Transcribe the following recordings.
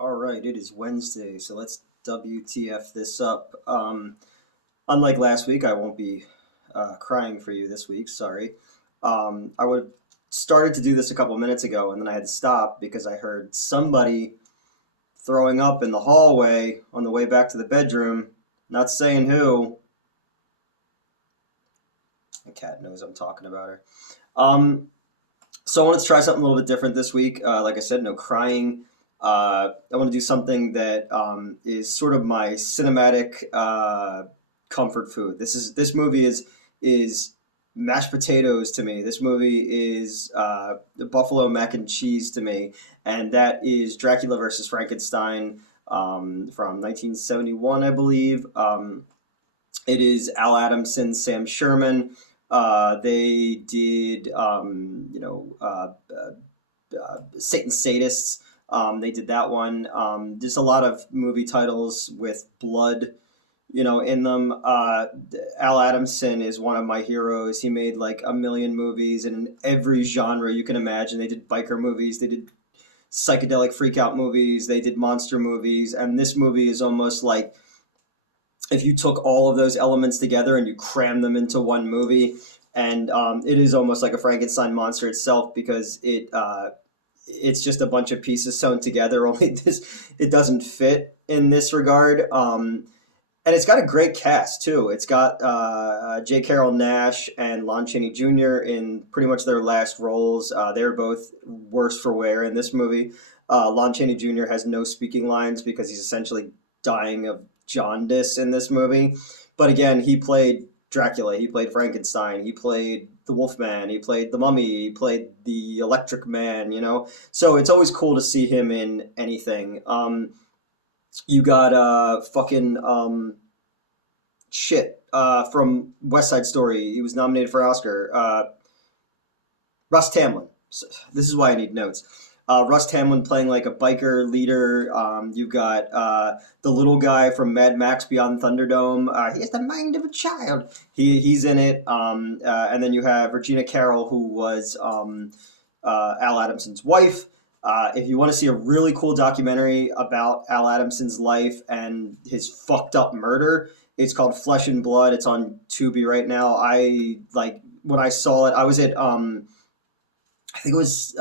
All right, it is Wednesday, so let's WTF this up. Unlike last week, I won't be crying for you this week. Sorry. I would have started to do this a couple minutes ago, and then I had to stop because I heard somebody throwing up in the hallway on the way back to the bedroom. Not saying who. My cat knows I'm talking about her. Um, so I wanted to try something a little bit different this week. Like I said, no crying. I want to do something that is sort of my cinematic comfort food. This movie is mashed potatoes to me. This movie is buffalo mac and cheese to me, and that is Dracula versus Frankenstein from 1971, I believe. It is Al Adamson, Sam Sherman. They did, Satan Sadists. They did that one. There's a lot of movie titles with blood, in them. Al Adamson is one of my heroes. He made like a million movies, and in every genre you can imagine. They did biker movies. They did psychedelic freakout movies. They did monster movies, and this movie is almost like if you took all of those elements together and you crammed them into one movie. And it is almost like a Frankenstein monster itself because it's just a bunch of pieces sewn together. Only it doesn't fit in this regard. And it's got a great cast too. It's got J. Carroll Nash and Lon Chaney Jr. in pretty much their last roles. They're both worse for wear in this movie. Lon Chaney Jr. has no speaking lines because he's essentially dying of jaundice in this movie. But again, he played Dracula, he played Frankenstein, he played the Wolfman, he played the Mummy, he played the Electric Man. So it's always cool to see him in anything. You got fucking shit from West Side Story. He was nominated for Oscar. Russ Tamlin. So, this is why I need notes. Russ Tamlin playing like a biker leader. You've got the little guy from Mad Max Beyond Thunderdome. He has the mind of a child. He's in it. And then you have Regina Carroll, who was Al Adamson's wife. If you want to see a really cool documentary about Al Adamson's life and his fucked up murder, it's called Flesh and Blood. It's on Tubi right now. When I saw it, I was at I think it was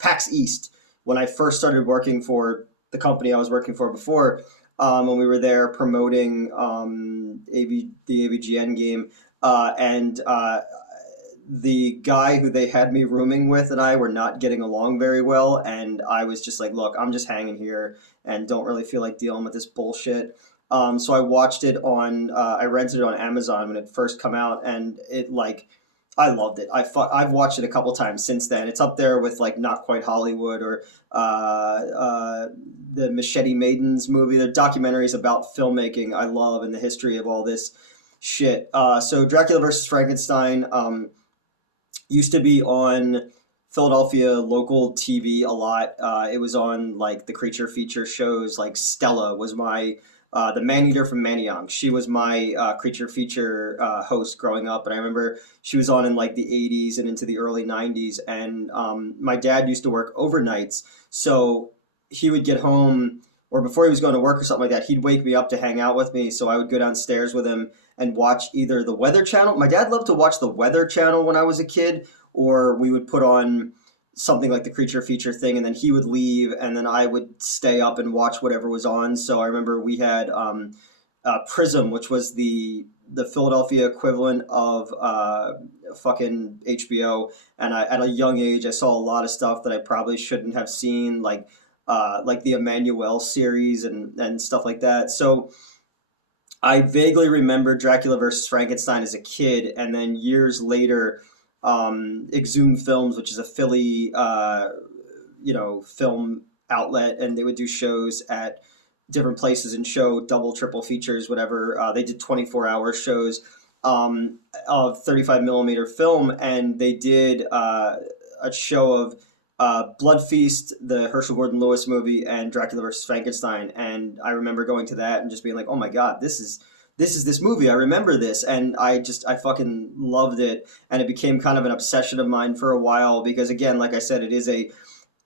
PAX East when I first started working for the company I was working for before. When we were there promoting the AVGN game, and the guy who they had me rooming with and I were not getting along very well, and I was just like, look, I'm just hanging here and don't really feel like dealing with this bullshit. So I watched it I rented it on Amazon when it first come out, and I loved it. I've watched it a couple times since then. It's up there with like Not Quite Hollywood or the Machete Maidens movie. They're documentaries about filmmaking I love and the history of all this shit. So Dracula versus Frankenstein used to be on Philadelphia local TV a lot. It was on like the creature feature shows. Like Stella was my the man-eater from Manioc. She was my creature feature host growing up, and I remember she was on in like the 80s and into the early 90s, and my dad used to work overnights, so he would get home, or before he was going to work or something like that, he'd wake me up to hang out with me, so I would go downstairs with him and watch either the Weather Channel. My dad loved to watch the Weather Channel when I was a kid, or we would put on something like the creature feature thing, and then he would leave, and then I would stay up and watch whatever was on. So I remember we had Prism, which was the Philadelphia equivalent of fucking HBO, and at a young age I saw a lot of stuff that I probably shouldn't have seen, like the Emmanuel series and stuff like that. So I vaguely remember Dracula versus Frankenstein as a kid, and then years later Exhumed Films, which is a Philly, film outlet, and they would do shows at different places and show double, triple features, whatever. They did 24-hour shows of 35 millimeter film, and they did a show of Blood Feast, the Herschel Gordon Lewis movie, and Dracula vs. Frankenstein. And I remember going to that and just being like, oh my God, this is this movie. I remember this. And I fucking loved it. And it became kind of an obsession of mine for a while because, again, like I said,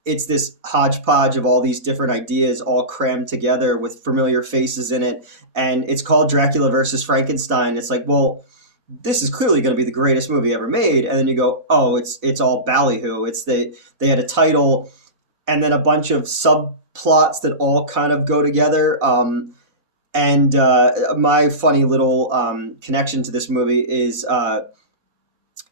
it's this hodgepodge of all these different ideas all crammed together with familiar faces in it, and it's called Dracula versus Frankenstein. It's like, well, this is clearly going to be the greatest movie ever made, and then you go, oh, it's all ballyhoo. They had a title and then a bunch of subplots that all kind of go together. And my funny little connection to this movie is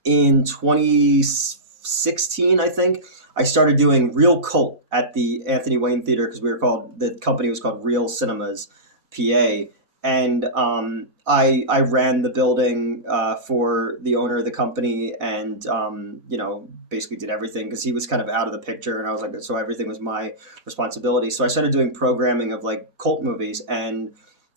in 2016, I think, I started doing Real Cult at the Anthony Wayne Theater because the company was called Real Cinemas, PA. And I ran the building for the owner of the company, and basically did everything because he was kind of out of the picture, and I was like, so everything was my responsibility. So I started doing programming of like cult movies, and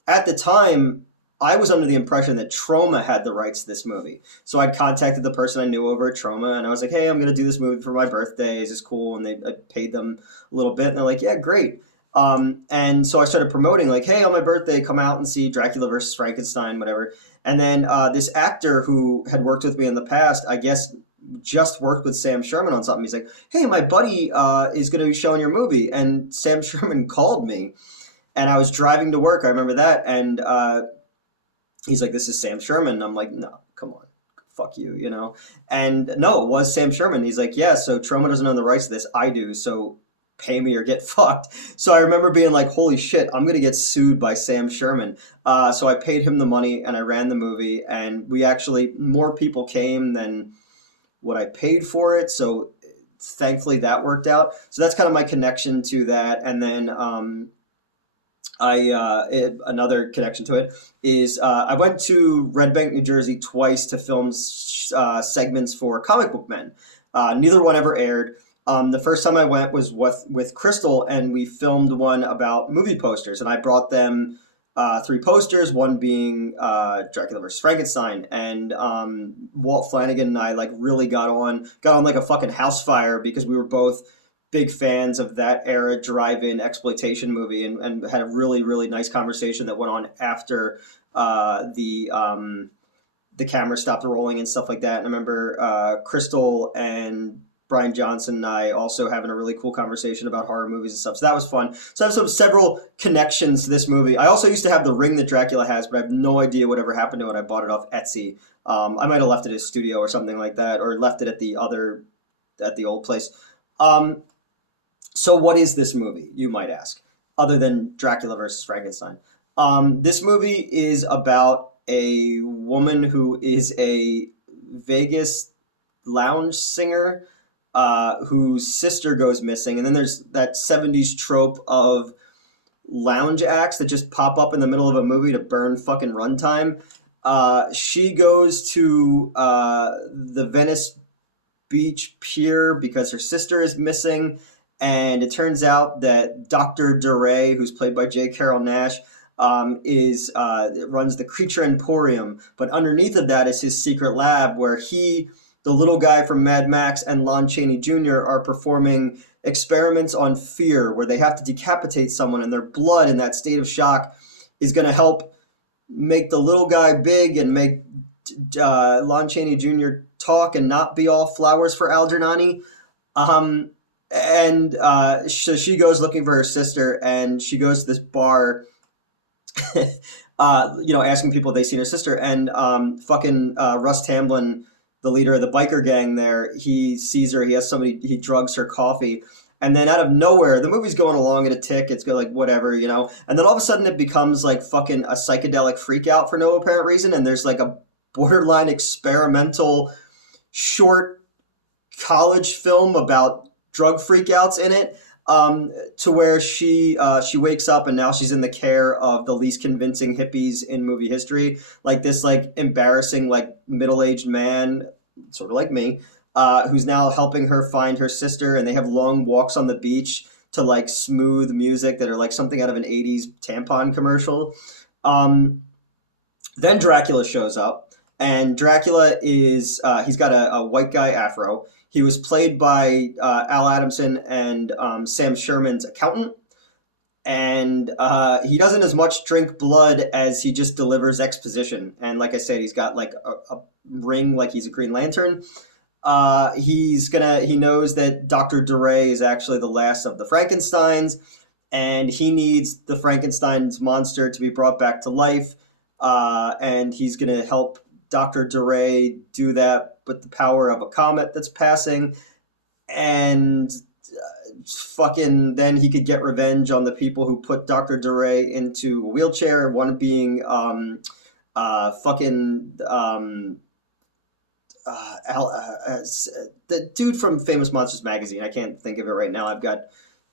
at the time, I was under the impression that Troma had the rights to this movie. So I contacted the person I knew over at Troma, and I was like, hey, I'm going to do this movie for my birthday. Is this cool? And I paid them a little bit, and they're like, yeah, great. And so I started promoting, like, hey, on my birthday, come out and see Dracula versus Frankenstein, whatever. And then this actor who had worked with me in the past, I guess, just worked with Sam Sherman on something. He's like, hey, my buddy is going to be showing your movie. And Sam Sherman called me, and I was driving to work. I remember that. And he's like, this is Sam Sherman. And I'm like, no, come on. Fuck you, you know? And no, it was Sam Sherman. He's like, yeah, so Troma doesn't own the rights to this. I do. So pay me or get fucked. So I remember being like, holy shit, I'm going to get sued by Sam Sherman. So I paid him the money and I ran the movie, and more people came than what I paid for it. So thankfully that worked out. So that's kind of my connection to that. And then another connection to it is I went to Red Bank, New Jersey twice to film segments for Comic Book Men. Neither one ever aired. The first time I went was with Crystal, and we filmed one about movie posters, and I brought them 3 posters, one being Dracula vs. Frankenstein, and Walt Flanagan and I like really got on like a fucking house fire because we were both big fans of that era drive-in exploitation movie, and had a really, really nice conversation that went on after the camera stopped rolling and stuff like that. And I remember Crystal and Brian Johnson and I also having a really cool conversation about horror movies and stuff. So that was fun. So I have several connections to this movie. I also used to have the ring that Dracula has, but I have no idea whatever happened to it. I bought it off Etsy. I might have left it at a studio or something like that, or left it at the old place. So what is this movie, you might ask, other than Dracula versus Frankenstein? This movie is about a woman who is a Vegas lounge singer whose sister goes missing. And then there's that 70s trope of lounge acts that just pop up in the middle of a movie to burn fucking runtime. She goes to the Venice Beach Pier because her sister is missing. And it turns out that Dr. DeRay, who's played by J. Carrol Naish, runs the Creature Emporium. But underneath of that is his secret lab where the little guy from Mad Max, and Lon Chaney Jr. are performing experiments on fear where they have to decapitate someone, and their blood in that state of shock is going to help make the little guy big and make Lon Chaney Jr. talk and not be all flowers for Algernon. So she goes looking for her sister, and she goes to this bar, asking people if they've seen her sister. And Russ Tamblyn, the leader of the biker gang there, he sees her, he drugs her coffee. And then out of nowhere, the movie's going along at a tick, it's like whatever, you know. And then all of a sudden it becomes like fucking a psychedelic freak out for no apparent reason. And there's like a borderline experimental short college film about drug freakouts in it, to where she wakes up and now she's in the care of the least convincing hippies in movie history, like this like embarrassing like middle-aged man, sort of like me, who's now helping her find her sister, and they have long walks on the beach to like smooth music that are like something out of an 80s tampon commercial. Then Dracula shows up, and Dracula is he's got a white guy afro. He was played by Al Adamson and Sam Sherman's accountant. And he doesn't as much drink blood as he just delivers exposition. And like I said, he's got like a ring like he's a Green Lantern. he knows that Dr. DeRay is actually the last of the Frankensteins, and he needs the Frankenstein's monster to be brought back to life. And he's gonna help Dr. DeRay do that with the power of a comet that's passing. And fucking then he could get revenge on the people who put Dr. DeRay into a wheelchair. One being fucking the dude from Famous Monsters magazine. I can't think of it right now. I've got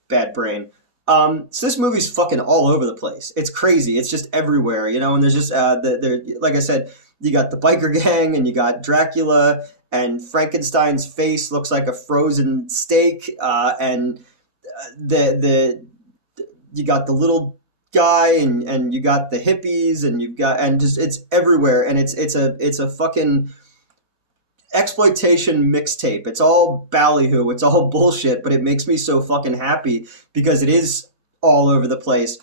bad brain. So this movie's fucking all over the place. It's crazy. It's just everywhere, you know. And there's just like I said, you got the biker gang, and you got Dracula, and Frankenstein's face looks like a frozen steak, and the you got the little guy, and you got the hippies, and you've got, and just it's everywhere, and it's a fucking exploitation mixtape. It's all ballyhoo. It's all bullshit, but it makes me so fucking happy because it is all over the place.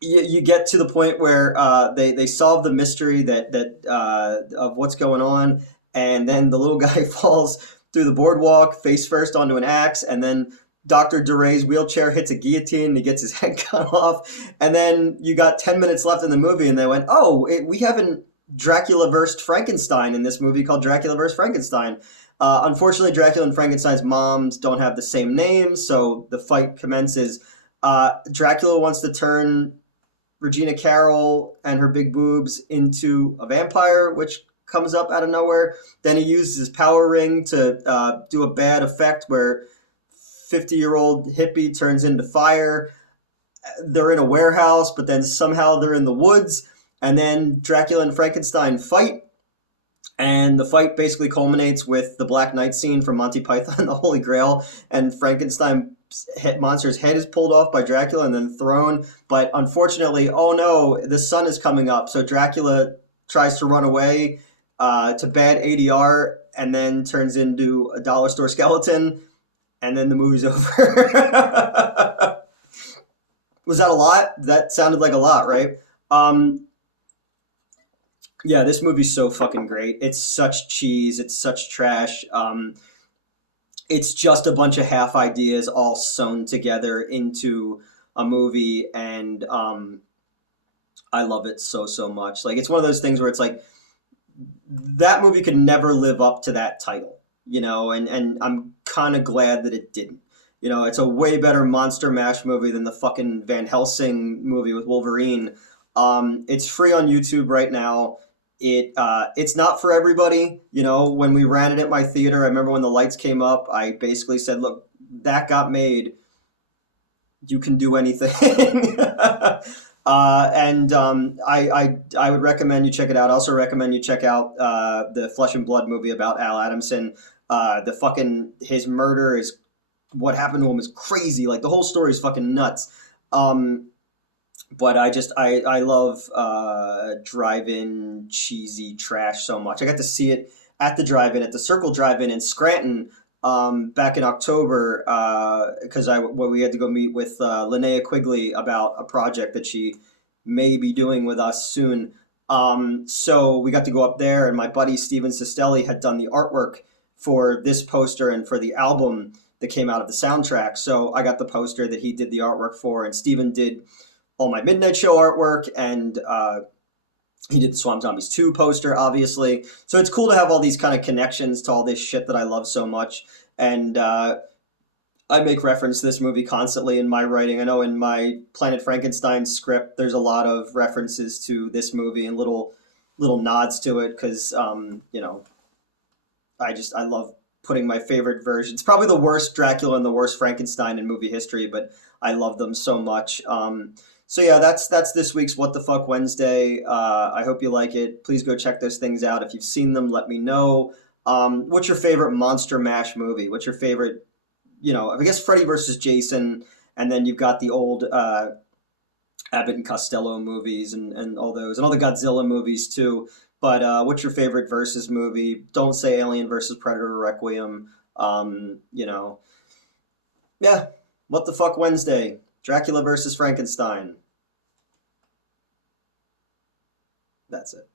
You get to the point where they solve the mystery that of what's going on, and then the little guy falls through the boardwalk face first onto an axe, and then Dr. DeRay's wheelchair hits a guillotine and he gets his head cut off. And then you got 10 minutes left in the movie, and they went, oh, we haven't Dracula vs. Frankenstein in this movie called Dracula vs. Frankenstein. Unfortunately, Dracula and Frankenstein's moms don't have the same names, so the fight commences. Dracula wants to turn Regina Carroll and her big boobs into a vampire, which comes up out of nowhere. Then he uses his power ring to do a bad effect where 50-year-old hippie turns into fire. They're in a warehouse, but then somehow they're in the woods. And then Dracula and Frankenstein fight, and the fight basically culminates with the Black Knight scene from Monty Python and the Holy Grail, and Frankenstein's monster's head is pulled off by Dracula and then thrown. But unfortunately, oh no, the sun is coming up, so Dracula tries to run away to bad ADR, and then turns into a dollar store skeleton, and then the movie's over. Was that a lot? That sounded like a lot, right? Yeah, this movie's so fucking great. It's such cheese. It's such trash. It's just a bunch of half ideas all sewn together into a movie, and I love it so much. Like, it's one of those things where it's like that movie could never live up to that title, you know, and I'm kind of glad that it didn't. You know, it's a way better Monster Mash movie than the fucking Van Helsing movie with Wolverine. It's free on YouTube right now. It's not for everybody. You know, when we ran it at my theater, I remember when the lights came up, I basically said, look, that got made. You can do anything. I would recommend you check it out. I also recommend you check out the Flesh and Blood movie about Al Adamson. His murder is, what happened to him is crazy. Like, the whole story is fucking nuts. But I love drive-in cheesy trash so much. I got to see it at the drive-in, at the Circle Drive-in in Scranton, back in October, because we had to go meet with Linnea Quigley about a project that she may be doing with us soon. So we got to go up there, and my buddy Steven Sestelli had done the artwork for this poster and for the album that came out of the soundtrack. So I got the poster that he did the artwork for, and Steven did all my Midnight Show artwork, and he did the Swamp Zombies 2 poster, obviously. So it's cool to have all these kind of connections to all this shit that I love so much. And I make reference to this movie constantly in my writing. I know in my Planet Frankenstein script, there's a lot of references to this movie and little nods to it, because, you know, I love putting my favorite version. It's probably the worst Dracula and the worst Frankenstein in movie history, but I love them so much. So yeah, that's this week's What the Fuck Wednesday. I hope you like it. Please go check those things out. If you've seen them, let me know. What's your favorite Monster Mash movie? What's your favorite, you know, I guess Freddy versus Jason, and then you've got the old Abbott and Costello movies and all those, and all the Godzilla movies too. But what's your favorite versus movie? Don't say Alien versus Predator Requiem. You know, yeah, What the Fuck Wednesday. Dracula versus Frankenstein. That's it.